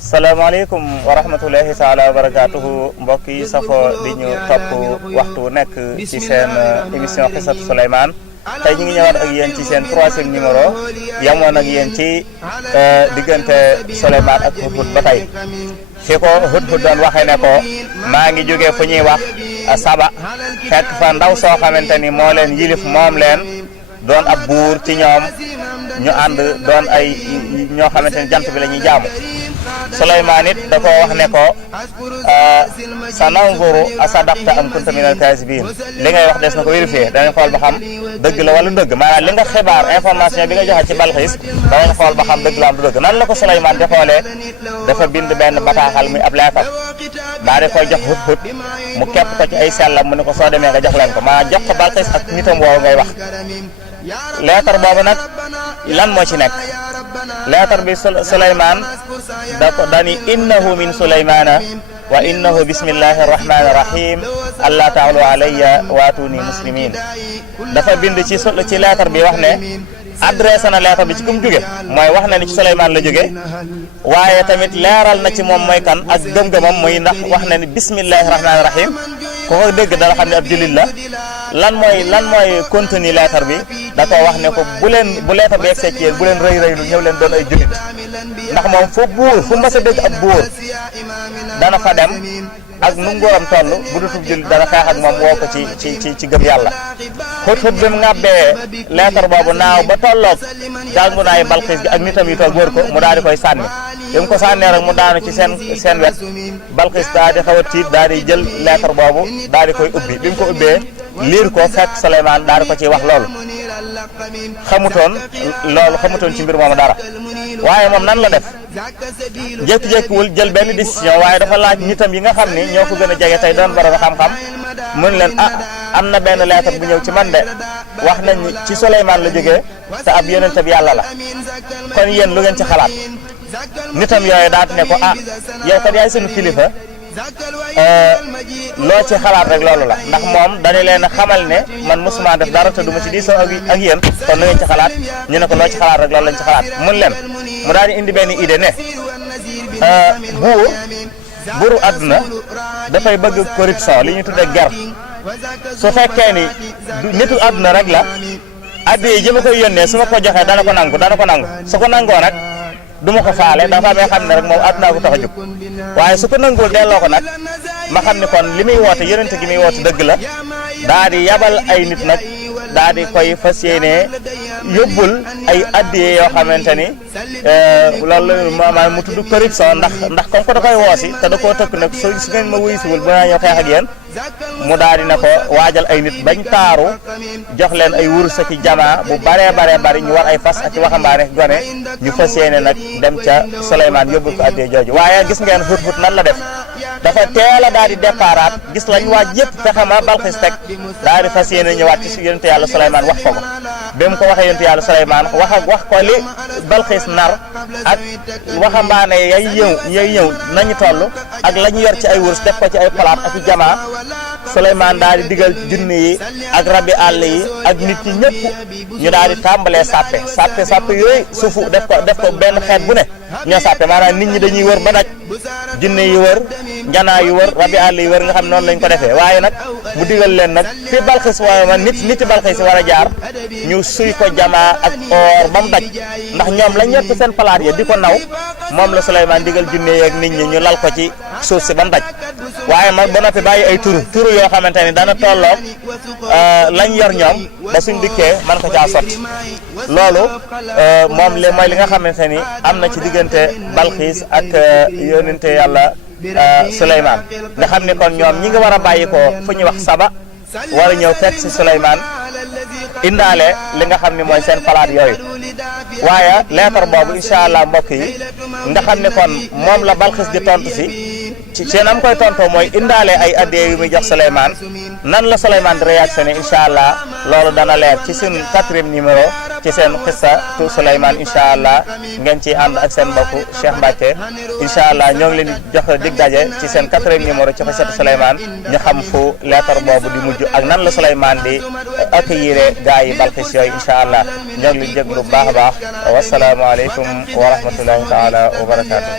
salaamaaleykum wa rahmatullahi taala wa barakaatuhu mbokk yi safoo di ñu topp waxtu nekk ci seen émission Xisatu Souleymane tey ñu ngi ñëwaat ak yéen ci seen 3e numéro yamoon ak yéen ci diggante Souleymane ak Hudhud ba tey fi ko Hudhud doon waxee ne ko maa ngi jógee fu ñuy wax Saba fekk fa ndaw soo xamante ni moo leen yilif moom leen doon ab buur ci ñoom ñu ànd doon ay ñoo xamante ni jant bi la ñuy jaamu Souleymane it da ko wax ne ko sa nanzuru asadaqta am kunta minal kaasibin li ngay wax des na ko vérifier danañ xool ba xam dëgg la wala dëgg maanaam li nga xibaar information bi nga joxe ci Balxiis danañ xool ba xam dëgg la am du dëgg nan la ko Souleymane di xoolee dafa bind benn bataaxal muy ab leetar daa di koy jox Hudhud mu képp ko ci ay sellam mu ne ko soo demee nga jox leen ko maanaam jox ko Balxiis ak nitam woowu ngay wax leetar boobu nag lan moo ci nekk leetar bi Souleymane dani innahu min Souleymana wa innahu bismillahi arrahmani irrahim allah taala alayya waatuni muslimin dafa bind ci leetar bi wax ne adressé na leetar bi ci kum jóge mooy wax na ni ci Souleymane la jóge waaye tamit leeral na ci moom mooy kan ak gëm-gëmam muy ndax wax na ni bismillahi rahmani rahim ku ko dégg dara xam ne ab jullit la lan mooy contenu leetar bi da ko wax ne ko bu leetar bi egsee ci yéen bu leen rëy rëylu ñëw leen doon ay jullit ndax moom fu mas a dégg ab buur dana fa dem ak nu ngóoram toll bu dutub jullit dana xeex ak moom woo ko ci gëm yàlla Hudhud bi mu ŋàbbee leetar boobu naaw ba tolloog jàngunaayu Balxiis gi ak nitam yi toog wër ko mu daal di koy sànni bi mu ko sànnee rek mu daanu ci seen wet Balxiis daal di xaw a tiit daal di jël leetar boobu daal di koy ubbi bi mu ko ubbee liir ko fekk Souleymane daal di ko ciy wax loolu xamutoon ci mbir moomu dara waaye moom nan la def jékki-jékkiwul jël benn décision waaye dafa laaj nitam yi nga xam ni ñoo ko gën a jege tey doon borom xam-xam mën leen am na benn leetar bu ñëw ci man de wax nañ ni ci Souleymane la jógee te ab yonent bi yàlla la kon yéen lu ngeen ci xalaat nitam yooyu daal ne ko yow kat yaay sunu kilifa loo ci xalaat rek loolu la ndax moom dañu leen a xamal ne man mosuma def dara te du ma ci diisoo ak yéen kon lu ngeen ci xalaat ñu ne ko loo ci xalaat rek loolu lañ ci xalaat mun leen mu daal di indi benn idée ne buuru àdduna dafay bëgg corruption li ñu tuddee guerre su fekkee ni nitu àdduna rek la addi yi ji ma koy yónnee su ma ko joxee dana ko nangu su ko nangoo nag du ma ko faale dafa amee xam ne rek moom àdduna ko tax a jóg waaye su ko nanguwul delloo ko nag ma xam ne kon li muy woote yonent gi muy woote dëgg la daa di yabal ay nit nag daa di koy fas yéenee yóbbul ay addiye yoo xamante ni loolu maanaam mu tudd corruption ndax comme ko da koy woosi te da koo tëkk nag su ngeen ma wuyusiwul bu naa ñëw xeex ak yéen mu daal di na ko waajal ay nit bañ taaru jox leen ay wurus ak jamaa bu baree bari ñu war ay fas ak waxambaane gone ñu fas yéene nag dem ca Souleymane yóbbul ko addiye jooju waaye gis ngeen Hudhud nan la def dafa teel a daal di déparaat gis lañ waaj yëpp fexe ma Balxiis teg daal di fas yéene ñëwaat ci yonent yàlla Souleymane wax ko bi mu ko waxee yonent yàlla Souleymane wax ko li Balxiis nar ak waxambaane yay ñëw nañu toll ak la ñu yor ci ay wurus def ko ci ay palaat ak i jamaa Souleymane daal di digal jinne yi ak rabi àll yi ak nit ñi ñëpp ñu daal di tàmbalee sàppe yooyu suufu def ko benn xeet bu ne ñoo sàppe maanaam nit ñi dañuy wër ba daj jinne yi wër njanaa yu wër rabi àll yi wër nga xam noonu lañ ko defee waaye nag mu digal leen nag fi Balxiis waaye man niti Balxiis war a jaar ñu suy ko jamaa ak or ba mu daj ndax ñoom lañ yor ci seen palaat ya di ko naw moom la Souleymane digal jinne yi ak nit ñi ñu lal ko ci suuf si ba mu daj waaye man ba noppi bàyyi ay turu yoo xamante ni dana tolloog lañ yor ñoom ba suñ dikkee man ko caa sotti loolu moom mooy li nga xamante ni am na ci diggante Balxiis ak yonente yàlla Souleymane nga xam ne kon ñoom ñi nga war a bàyyi ko fu ñuy wax Saba war a ñëw fekk si Souleymane indaale li nga xam ne mooy seen palaat yooyu waaye leetar boobu incha allah mbokk yi nga xam ne kon moom la Balxiis di tontu si ci seen am koy tontoo mooy indaale ay addiye yu muy jox Souleymane nan la Souleymane di réactionné incha allah loolu dana leer ci suñ 4e numéro ci seen xissatu Souleymane incha allah ngeen ci ànd ak seen mbokku Cheikh Mbacke incha allah ñoo ngi leen di jox dig daje ci seen 4e numéro ci xissatu Souleymane ñu xam fu lettre boobu di mujj ak nan la Souleymane di accueillir gaa yi Balqis yooyu incha allah ñoo ngi leen di jéglu bu baax a baax wasalaamualeykum wa rahmatullahi taala wa barakaatu.